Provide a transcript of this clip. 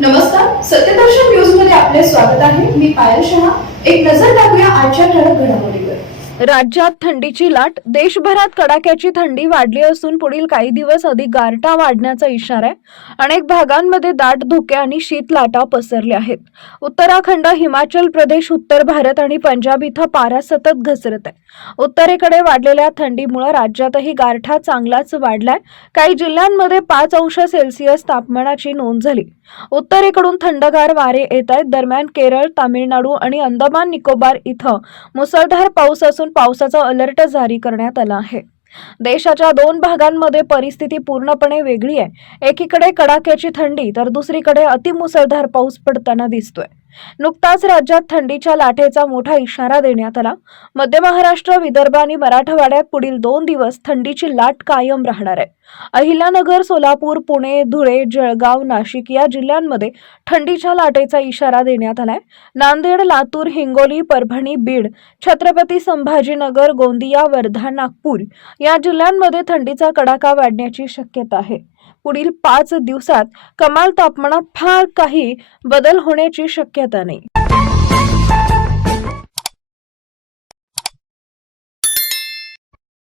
नमस्कार, सत्यदर्शन न्यूज मध्ये आपले स्वागत आहे. मी पायल शहा. एक नजर टाकूया आजच्या ठळक घडामोडीवर. राज्यात थंडीची लाट. देशभरात कडाक्याची थंडी वाढली असून पुढील काही दिवस अधिक गारठा वाढण्याचा इशारा आहे. अनेक भागांमध्ये दाट धुके आणि शीतलाटा पसरल्या आहेत. उत्तराखंड, हिमाचल प्रदेश, उत्तर भारत आणि पंजाब इथं पारा सतत घसरत आहे. उत्तरेकडे वाढलेल्या थंडीमुळे राज्यातही गारठा चांगलाच वाढलाय. काही जिल्ह्यांमध्ये 5 अंश सेल्सिअस तापमानाची नोंद झाली. उत्तरेकडून थंडगार वारे येत आहेत. दरम्यान केरळ, तामिळनाडू आणि अंदमान निकोबार इथं मुसळधार पाऊस असून पावसाचा अलर्ट जारी करण्यात आला आहे. देशाच्या 2 भागांमध्ये परिस्थिती पूर्णपणे वेगळी आहे. एकीकडे कडाक्याची थंडी तर दुसरीकडे अतिमुसळधार पाऊस पडताना दिसतोय. नुकताच राज्यात थंडीच्या लाटेचा मोठा इशारा देण्यात आला. मध्य महाराष्ट्र, विदर्भ आणि मराठवाड्यात पुढील 2 दिवस थंडीची लाट कायम राहणार आहे. अहिल्यानगर, सोलापूर, पुणे, धुळे, जळगाव, नाशिक या जिल्ह्यांमध्ये थंडीच्या लाटेचा इशारा देण्यात आलाय. नांदेड, लातूर, हिंगोली, परभणी, बीड, छत्रपती संभाजीनगर, गोंदिया, वर्धा, नागपूर या जिल्ह्यांमध्ये थंडीचा कडाका वाढण्याची शक्यता आहे. पुढील 5 दिवसात कमाल तापमानात फार काही बदल होण्याची शक्यता नाही.